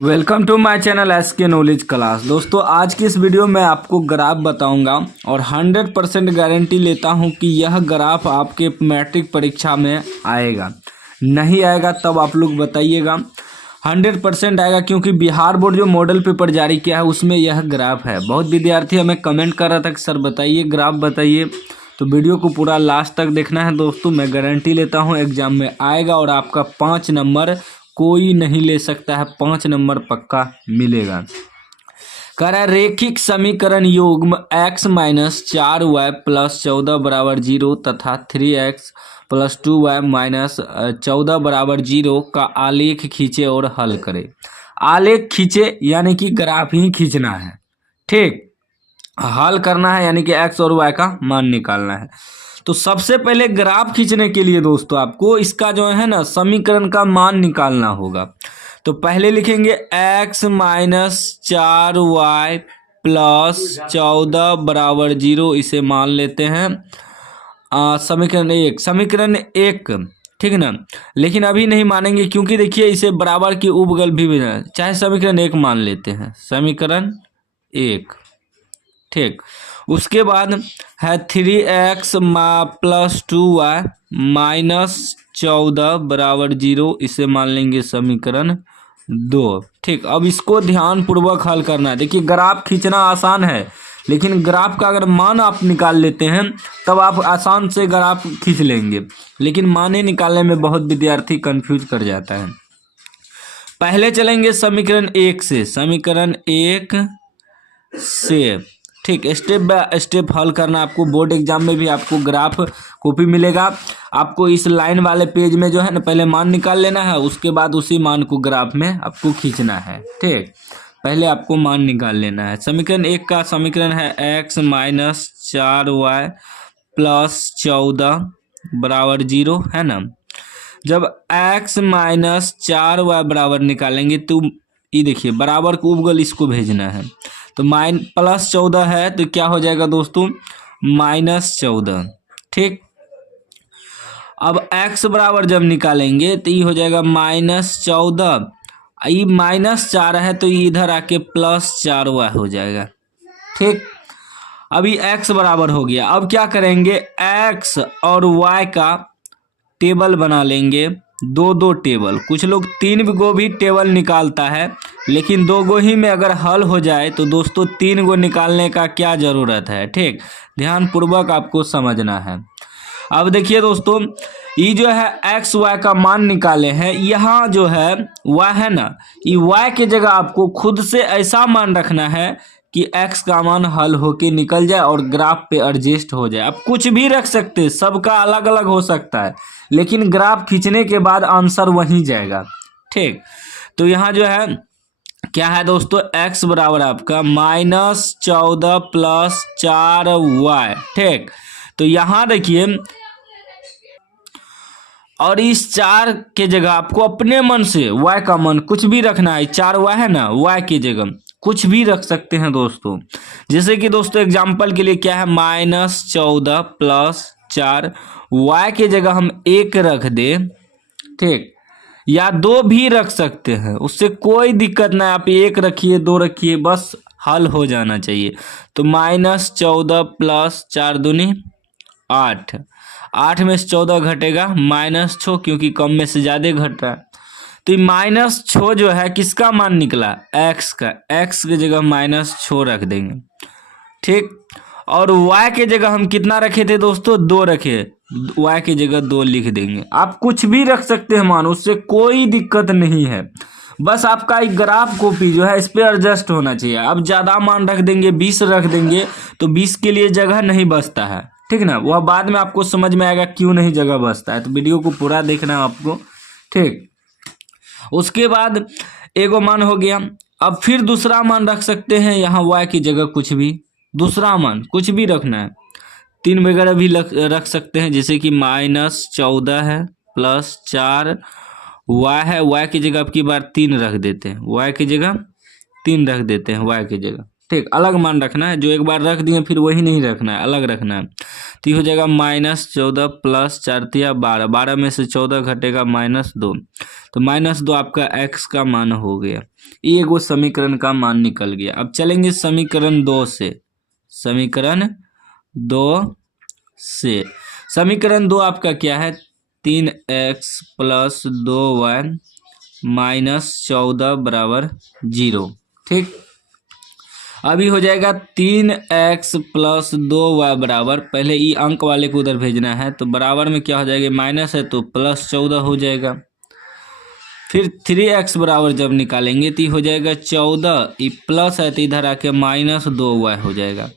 Welcome to my channel SK knowledge class. दोस्तों आज की इस वीडियो में आपको ग्राफ बताऊंगा और 100% गारंटी लेता हूं कि यह ग्राफ आपके मैट्रिक परीक्षा में आएगा। नहीं आएगा तब आप लोग बताइएगा। 100% आएगा क्योंकि बिहार बोर्ड जो मॉडल पेपर जारी किया है उसमें यह ग्राफ है। बहुत विद्यार्थी हमें कमेंट कर रहा था कि सर बताइए ग्राफ बताइए, तो वीडियो को पूरा लास्ट तक देखना है दोस्तों। मैं गारंटी लेता हूँ एग्जाम में आएगा और आपका 5 नंबर कोई नहीं ले सकता है, 5 नंबर पक्का मिलेगा। कह रहा है रेखिक समीकरण युग्म x माइनस 4y प्लस 14 बराबर 0 तथा 3x प्लस 2y माइनस 14 बराबर 0 का आलेख खींचे और हल करे। आलेख खींचे यानी कि ग्राफ ही खींचना है, ठीक। हल करना है यानी कि x और y का मान निकालना है। तो सबसे पहले ग्राफ खींचने के लिए दोस्तों आपको इसका जो है ना समीकरण का मान निकालना होगा। तो पहले लिखेंगे x माइनस 4y प्लस 14 बराबर 0, इसे मान लेते हैं समीकरण एक, ठीक ना। लेकिन अभी नहीं मानेंगे क्योंकि देखिए इसे बराबर की उपगल भी बिना, चाहे समीकरण एक मान लेते हैं, समीकरण एक, ठीक। उसके बाद है 3x प्लस 2y माइनस 14 बराबर 0, इसे मान लेंगे समीकरण 2, ठीक। अब इसको ध्यान पूर्वक हल करना है। देखिए ग्राफ खींचना आसान है, लेकिन ग्राफ का अगर मान आप निकाल लेते हैं तब आप आसान से ग्राफ खींच लेंगे, लेकिन माने निकालने में बहुत विद्यार्थी कंफ्यूज कर जाता है। पहले चलेंगे समीकरण एक से, समीकरण एक से, ठीक। स्टेप बाय स्टेप हल करना आपको। बोर्ड एग्जाम में भी आपको ग्राफ कॉपी मिलेगा। आपको इस लाइन वाले पेज में जो है ना पहले मान निकाल लेना है, उसके बाद उसी मान को ग्राफ में आपको खींचना है, ठीक। पहले आपको मान निकाल लेना है। समीकरण एक का समीकरण है x माइनस 4y प्लस 14 बराबर 0, है ना। जब x माइनस 4y बराबर निकालेंगे तो ये देखिए बराबर को उपगल इसको भेजना है। तो प्लस 14 है तो क्या हो जाएगा दोस्तों, माइनस 14, ठीक। अब x बराबर जब निकालेंगे तो ये हो जाएगा माइनस 14, ये माइनस 4 है तो ये इधर आके प्लस 4y हो जाएगा, ठीक। अभी x बराबर हो गया। अब क्या करेंगे, x और y का टेबल बना लेंगे, दो दो टेबल। कुछ लोग 3 गो भी टेबल निकालता है, लेकिन 2 गो ही में अगर हल हो जाए तो दोस्तों 3 गो निकालने का क्या ज़रूरत है, ठीक। ध्यान पूर्वक आपको समझना है। अब देखिए दोस्तों ये जो है एक्स वाई का मान निकाले हैं, यहाँ जो है y है ना, ये y के जगह आपको खुद से ऐसा मान रखना है कि x का मान हल होके निकल जाए और ग्राफ पे एडजस्ट हो जाए। आप कुछ भी रख सकते हैं, सबका अलग अलग हो सकता है, लेकिन ग्राफ खींचने के बाद आंसर वहीं जाएगा, ठीक। तो यहाँ जो है क्या है दोस्तों, x बराबर आपका माइनस 14 प्लस 4y, ठीक। तो यहाँ देखिए, और इस 4 के जगह आपको अपने मन से y का मान कुछ भी रखना है। 4y है ना, y की जगह कुछ भी रख सकते हैं दोस्तों। जैसे कि दोस्तों एग्जाम्पल के लिए क्या है, माइनस 14 प्लस 4, y की जगह हम 1 रख दे, ठीक, या 2 भी रख सकते हैं, उससे कोई दिक्कत ना है। आप 1 रखिए 2 रखिए, बस हल हो जाना चाहिए। तो माइनस 14 प्लस 4 दूनी 8, 8 में से 14 घटेगा माइनस 6, क्योंकि कम में से ज़्यादा घट रहा है। तो ये माइनस 6 जो है किसका मान निकला, x का। x की जगह माइनस 6 रख देंगे, ठीक। और y के जगह हम कितना रखे थे दोस्तों, 2 रखे, y की जगह 2 लिख देंगे। आप कुछ भी रख सकते हैं मान, उससे कोई दिक्कत नहीं है। बस आपका एक ग्राफ कॉपी जो है इस पर एडजस्ट होना चाहिए। अब ज़्यादा मान रख देंगे, 20 रख देंगे तो 20 के लिए जगह नहीं बचता है, ठीक ना। वह बाद में आपको समझ में आएगा क्यों नहीं जगह बचता है, तो वीडियो को पूरा देखना है आपको, ठीक। उसके बाद एगो मान हो गया। अब फिर दूसरा मान रख सकते हैं, यहाँ y की जगह कुछ भी दूसरा मान कुछ भी रखना है। 3 वगैरह भी रख सकते हैं, जैसे कि माइनस 14 है प्लस 4 y है, y की जगह अब की बार 3 रख देते हैं, y की जगह 3 रख देते हैं, y की जगह, ठीक, अलग मान रखना है, जो एक बार रख दिए फिर वही नहीं रखना है, अलग रखना है। तो ये हो जाएगा -14 प्लस 4 12, 12 में से 14 घटेगा -2, तो -2 आपका x का मान हो गया। ये एगो समीकरण का मान निकल गया। अब चलेंगे समीकरण 2 से। समीकरण 2 से समीकरण 2 आपका क्या है, 3x प्लस 2y -14 बराबर 0। ठीक, अभी हो जाएगा 3x प्लस 2y बराबर, पहले ई अंक वाले को उधर भेजना है, तो बराबर में क्या हो जाएगा, माइनस है तो +14 हो जाएगा। फिर 3x बराबर जब निकालेंगे तो हो जाएगा 14, ये प्लस है तो इधर आके -2y हो जाएगा।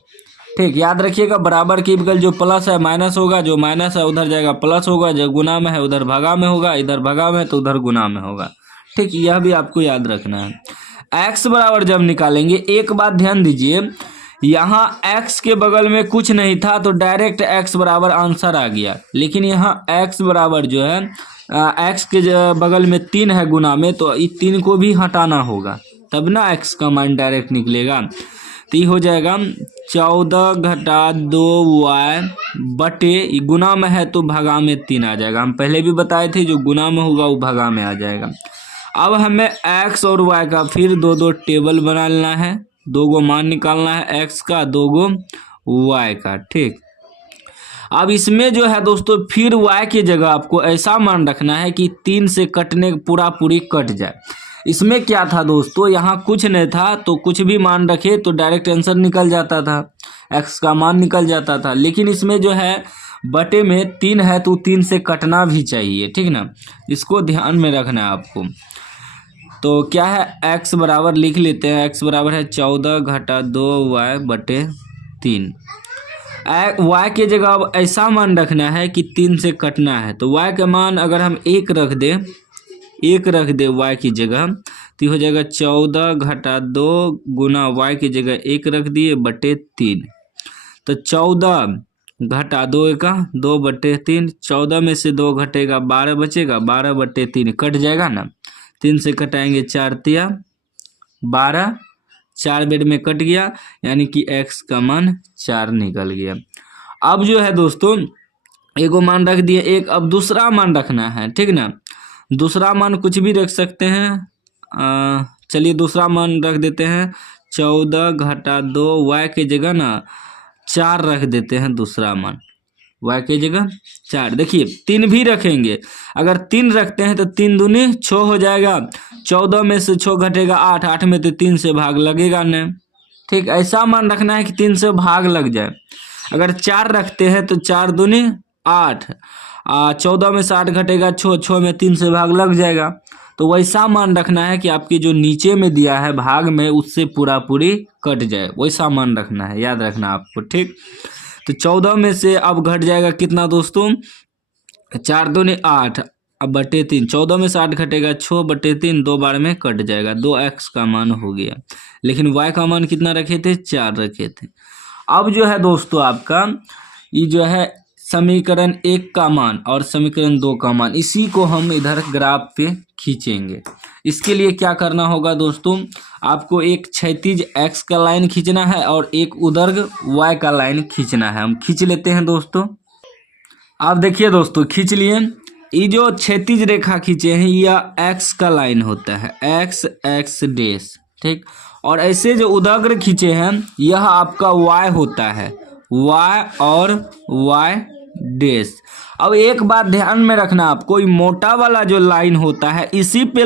ठीक, याद रखिएगा बराबर के बगल जो प्लस है माइनस होगा, जो माइनस है उधर जाएगा प्लस होगा, जो गुना में है उधर भागा में होगा, इधर भागा में तो उधर गुना में होगा। ठीक, यह भी आपको याद रखना है। x बराबर जब निकालेंगे, एक बात ध्यान दीजिए, यहाँ x के बगल में कुछ नहीं था तो डायरेक्ट x बराबर आंसर आ गया, लेकिन यहाँ x बराबर जो है x के बगल में 3 है गुना में, तो इस 3 को भी हटाना होगा तब ना x का मान डायरेक्ट निकलेगा। तो ये हो जाएगा 14 घटा 2y बटे, गुना में है तो भागा में 3 आ जाएगा। हम पहले भी बताए थे जो गुना में होगा वो भागा में आ जाएगा। अब हमें x और y का फिर दो टेबल बना लेना है, 2 गो मान निकालना है x का, 2 गो y का। ठीक, अब इसमें जो है दोस्तों फिर y की जगह आपको ऐसा मान रखना है कि 3 से कटने पूरी कट जाए। इसमें क्या था दोस्तों, यहाँ कुछ नहीं था तो कुछ भी मान रखे तो डायरेक्ट आंसर निकल जाता था, x का मान निकल जाता था, लेकिन इसमें जो है बटे में 3 है तो 3 से कटना भी चाहिए। ठीक ना, इसको ध्यान में रखना है आपको। तो क्या है, x बराबर लिख लेते हैं, x बराबर है 14 घटा 2y बटे 3। y के जगह अब ऐसा मान रखना है कि 3 से कटना है, तो y का मान अगर हम 1 रख दें y की जगह, तो हो जाएगा 14 घटा 2 गुना y की जगह 1 रख दिए बटे 3। तो 14 घटा 2 का 2 बटे 3, 14 में से 2 घटेगा 12 बचेगा, 12 बटे 3 कट जाएगा ना, 3 से कटाएंगे 4 तिया 12, 4 बेड में कट गया, यानी कि x का मान 4 निकल गया। अब जो है दोस्तों एगो मान रख दिए, एक अब दूसरा मान रखना है। ठीक ना, दूसरा मान कुछ भी रख सकते हैं, चलिए दूसरा मान रख देते हैं 14 घटा 2 y के जगह ना 4 रख देते हैं, दूसरा मान y के जगह 4। देखिए 3 भी रखेंगे, अगर 3 रखते हैं तो 3 दूनी 6 हो जाएगा, 14 में से 6 घटेगा 8, 8 में तो 3 से भाग लगेगा नहीं। ठीक, ऐसा मान रखना है कि 3 से भाग लग जाए। अगर 4 रखते हैं तो 4 दूनी 8, 14 में से 8 घटेगा 6, 6 में 3 से भाग लग जाएगा। तो वैसा मान रखना है कि आपके जो नीचे में दिया है भाग में उससे पूरी कट जाए, वैसा मान रखना है, याद रखना आपको। ठीक, तो 14 में से अब घट जाएगा कितना दोस्तों, 4 दूनी 8 अब बटे 3, 14 में से 8 घटेगा 6 बटे 3, 2 बार में कट जाएगा, 2x का मान हो गया। लेकिन y का मान कितना रखे थे, 4 रखे थे। अब जो है दोस्तों आपका ये जो है समीकरण 1 का मान और समीकरण 2 का मान, इसी को हम इधर ग्राफ पे खींचेंगे। इसके लिए क्या करना होगा दोस्तों, आपको एक क्षैतिज x का लाइन खींचना है और एक उदर्ग y का लाइन खींचना है। हम खींच लेते हैं दोस्तों। आप देखिए दोस्तों खींच लिए, ये जो क्षैतिज रेखा खींचे हैं यह x का लाइन होता है, x डैश। ठीक, और ऐसे जो उदग्र खींचे हैं यह आपका y होता है, y और y डैश। अब एक बात ध्यान में रखना आपको, ये मोटा वाला जो लाइन होता है इसी पे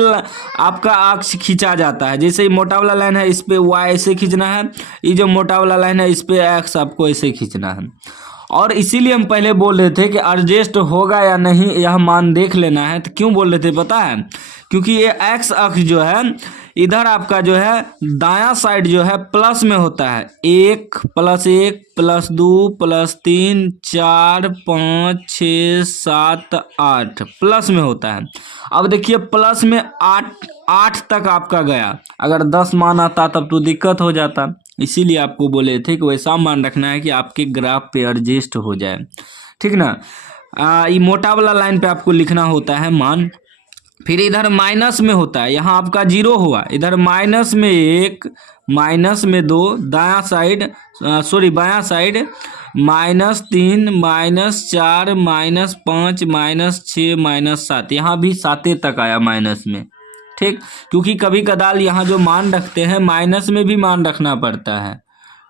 आपका अक्ष खींचा जाता है। जैसे ये मोटा वाला लाइन है इस पे y ऐसे खींचना है, ये जो मोटा वाला लाइन है इस पे x आपको ऐसे खींचना है। और इसीलिए हम पहले बोल रहे थे कि एडजस्ट होगा या नहीं यह मान देख लेना है। तो क्यों बोल रहे थे पता है, क्योंकि ये x अक्ष जो है इधर आपका जो है दायां साइड जो है प्लस में होता है, 1 + 1 + 2 + 3 4 5 6 7 8 प्लस में होता है। अब देखिए प्लस में 8 तक आपका गया, अगर 10 मान आता तब तो दिक्कत हो जाता। इसीलिए आपको बोले थे कि वैसा मान रखना है कि आपके ग्राफ पे एडजस्ट हो जाए। ठीक ना, ये मोटा वाला लाइन पे आपको लिखना होता है मान, फिर इधर माइनस में होता है, यहाँ आपका 0 हुआ, इधर माइनस में 1, माइनस में 2, दायां साइड बायां साइड -3, -4, -5, -6, -7, यहाँ भी 7 तक आया माइनस में। ठीक, क्योंकि कभी कदाल यहाँ जो मान रखते हैं माइनस में भी मान रखना पड़ता है,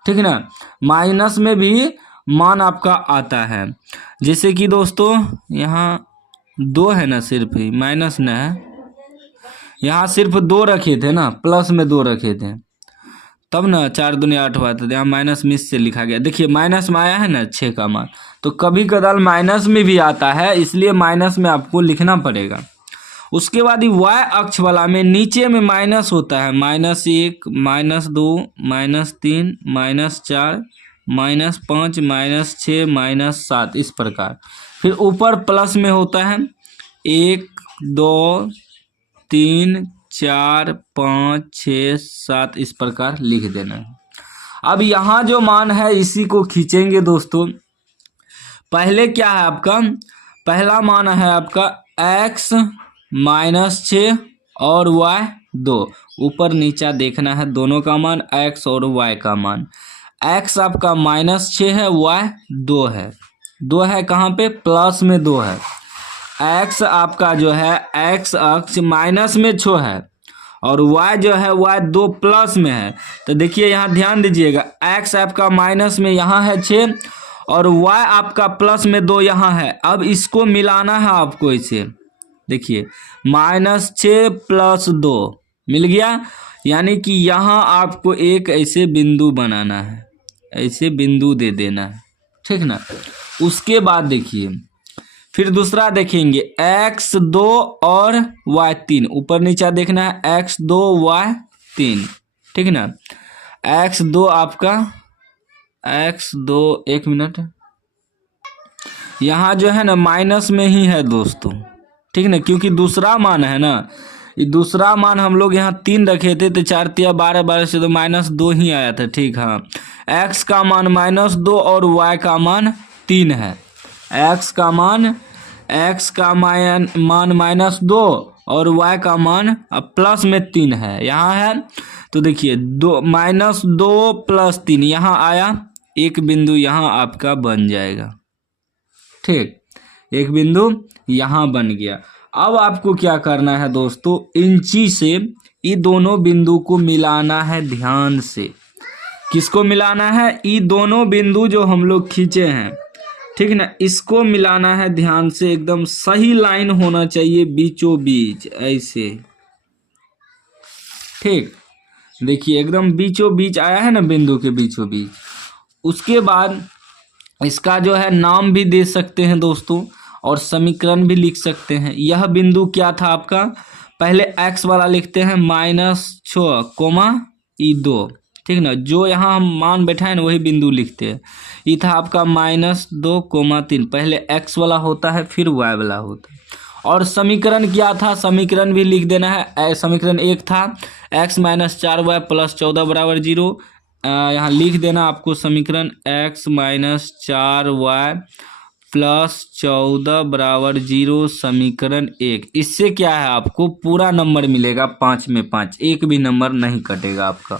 ठीक ना, माइनस में भी मान आपका आता है। जैसे कि दोस्तों यहाँ 2 है ना, सिर्फ ही माइनस न है, यहाँ सिर्फ 2 रखे थे ना, प्लस में 2 रखे थे, तब ना 4 दूनी 8 हुआ था, यहाँ माइनस मिस से लिखा गया। देखिए माइनस में आया है ना 6 का मान, तो कभी कदाल माइनस में भी आता है, इसलिए माइनस में आपको लिखना पड़ेगा। उसके बाद ही y अक्ष वाला में नीचे में माइनस होता है, -1, -2, -3, -4, -5, -6, -7 इस प्रकार। फिर ऊपर प्लस में होता है 1, 2, 3, 4, 5, 6, 7 इस प्रकार लिख देना है। अब यहाँ जो मान है इसी को खींचेंगे दोस्तों। पहले क्या है आपका, पहला मान है आपका x -6 और y 2, ऊपर नीचा देखना है दोनों का मान, x और y का मान। x आपका -6 है, y 2 है, 2 है कहाँ पे, प्लस में 2 है। x आपका जो है x अक्ष माइनस में 6 है और y जो है y 2 प्लस में है। तो देखिए यहाँ ध्यान दीजिएगा, x आपका माइनस में यहाँ है 6 और y आपका प्लस में 2 यहाँ है। अब इसको मिलाना है आपको, इसे देखिए -6 + 2 मिल गया, यानी कि यहाँ आपको एक ऐसे बिंदु बनाना है, ऐसे बिंदु दे देना है, ठीक ना। उसके बाद देखिए फिर दूसरा देखेंगे x2 और y3, ऊपर नीचा देखना है, x2 y3, ठीक ना। x2 आपका x2, 1 मिनट, यहाँ जो है ना माइनस में ही है दोस्तों, ठीक ना, क्योंकि दूसरा मान है ना, ये दूसरा मान हम लोग यहाँ 3 रखे थे, तो 4 × 12, 12 से तो -2 ही आया था, ठीक। हाँ, x का मान -2 और y का मान 3 है। x का मान -2 और y का मान प्लस में 3 है, यहाँ है। तो देखिए -2 + 3 यहाँ आया, एक बिंदु यहाँ आपका बन जाएगा, ठीक, एक बिंदु यहाँ बन गया। अब आपको क्या करना है दोस्तों, इंची से ये दोनों बिंदु को मिलाना है ध्यान से। किसको मिलाना है, ये दोनों बिंदु जो हम लोग खींचे हैं, ठीक ना, इसको मिलाना है ध्यान से, एकदम सही लाइन होना चाहिए बीचों बीच, ऐसे, ठीक। देखिए एकदम बीचों बीच आया है ना, बिंदु के बीचों बीच। उसके बाद इसका जो है नाम भी दे सकते हैं दोस्तों और समीकरण भी लिख सकते हैं। यह बिंदु क्या था आपका, पहले x वाला लिखते हैं -6, ई 2, ठीक ना, जो यहाँ हम मान बैठा है ना वही बिंदु लिखते हैं। ये था आपका -2, 3, पहले x वाला होता है फिर y वाला होता है। और समीकरण क्या था, समीकरण भी लिख देना है। समीकरण 1 था x - 4y + 14 = 0, यहाँ लिख देना आपको समीकरण x - 4y + 14 = 0, समीकरण 1। इससे क्या है, आपको पूरा नंबर मिलेगा 5 में 5, एक भी नंबर नहीं कटेगा आपका,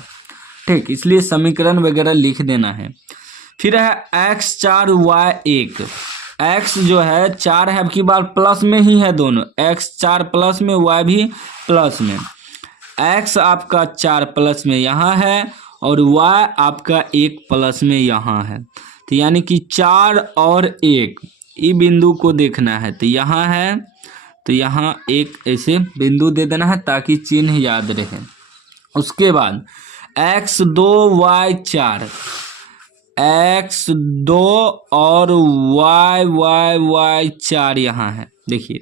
ठीक, इसलिए समीकरण वगैरह लिख देना है। फिर है x 4 y 1, x जो है 4 है, अब की बार प्लस में ही है दोनों, x 4 प्लस में, y भी प्लस में। x आपका 4 प्लस में यहाँ है और y आपका 1 प्लस में यहाँ है, तो यानी कि 4 और 1 ई बिंदु को देखना है, तो यहाँ है, तो यहाँ एक ऐसे बिंदु दे देना है ताकि चिन्ह याद रहे। उसके बाद x2 y4, x2 और y4 यहाँ है, देखिए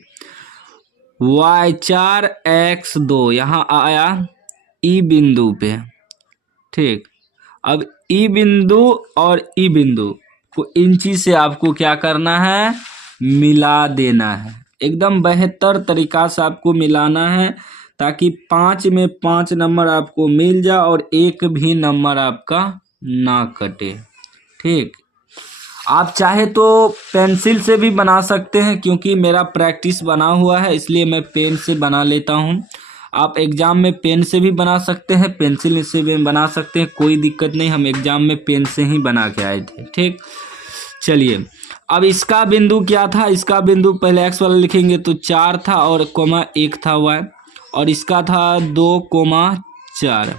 y4 x2 यहाँ आया ई बिंदु पे, ठीक। अब ई बिंदु और ई बिंदु को इंची से आपको क्या करना है, मिला देना है, एकदम बेहतर तरीका से आपको मिलाना है ताकि 5 में 5 नंबर आपको मिल जाए और एक भी नंबर आपका ना कटे, ठीक। आप चाहे तो पेंसिल से भी बना सकते हैं, क्योंकि मेरा प्रैक्टिस बना हुआ है इसलिए मैं पेन से बना लेता हूं। आप एग्ज़ाम में पेन से भी बना सकते हैं, पेंसिल से भी बना सकते हैं, कोई दिक्कत नहीं। हम एग्ज़ाम में पेन से ही बना के आए थे। ठीक, चलिए अब इसका बिंदु क्या था। इसका बिंदु पहले एक्स वाला लिखेंगे तो 4 था और कोमा 1 था वाई, और इसका था 2,4,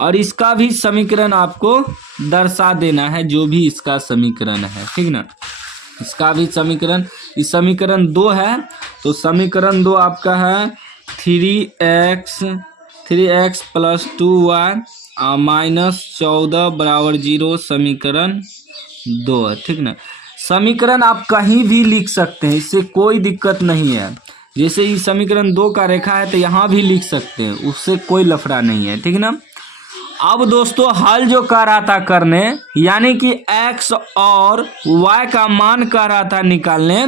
और इसका भी समीकरण आपको दर्शा देना है, जो भी इसका समीकरण है। ठीक ना, इसका भी समीकरण, इस समीकरण 2 है तो समीकरण 2 आपका है 3x + 2y -14 = 0, समीकरण 2 है। ठीक ना, समीकरण आप कहीं भी लिख सकते हैं, इससे कोई दिक्कत नहीं है। जैसे ये समीकरण 2 का रेखा है तो यहाँ भी लिख सकते हैं, उससे कोई लफड़ा नहीं है। ठीक ना, अब दोस्तों हल जो कह रहा था करने, यानी कि x और y का मान कह रहा था निकालने।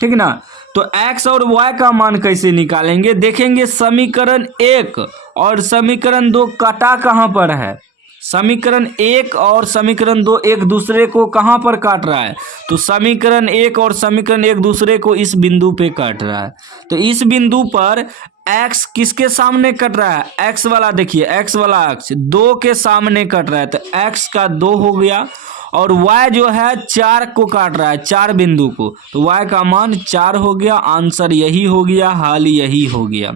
ठीक ना, तो x और y का मान कैसे निकालेंगे देखेंगे। समीकरण 1 और समीकरण 2 कटा कहाँ पर है। समीकरण 1 और समीकरण 2 एक दूसरे को कहाँ पर काट रहा है, तो समीकरण 1 और समीकरण एक दूसरे को इस बिंदु पे काट रहा है। तो इस बिंदु पर x किसके सामने कट रहा है, x वाला, देखिए x वाला अक्ष 2 के सामने कट रहा है, तो x का 2 हो गया, और y जो है 4 को काट रहा है, 4 बिंदु को, तो y का मान 4 हो गया। आंसर यही हो गया, हल यही हो गया।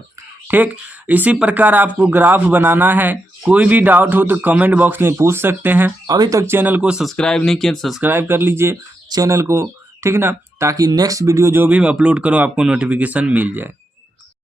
ठीक, इसी प्रकार आपको ग्राफ बनाना है। कोई भी डाउट हो तो कमेंट बॉक्स में पूछ सकते हैं। अभी तक चैनल को सब्सक्राइब नहीं किया, सब्सक्राइब कर लीजिए चैनल को। ठीक ना, ताकि नेक्स्ट वीडियो जो भी मैं अपलोड करूँ आपको नोटिफिकेशन मिल जाए।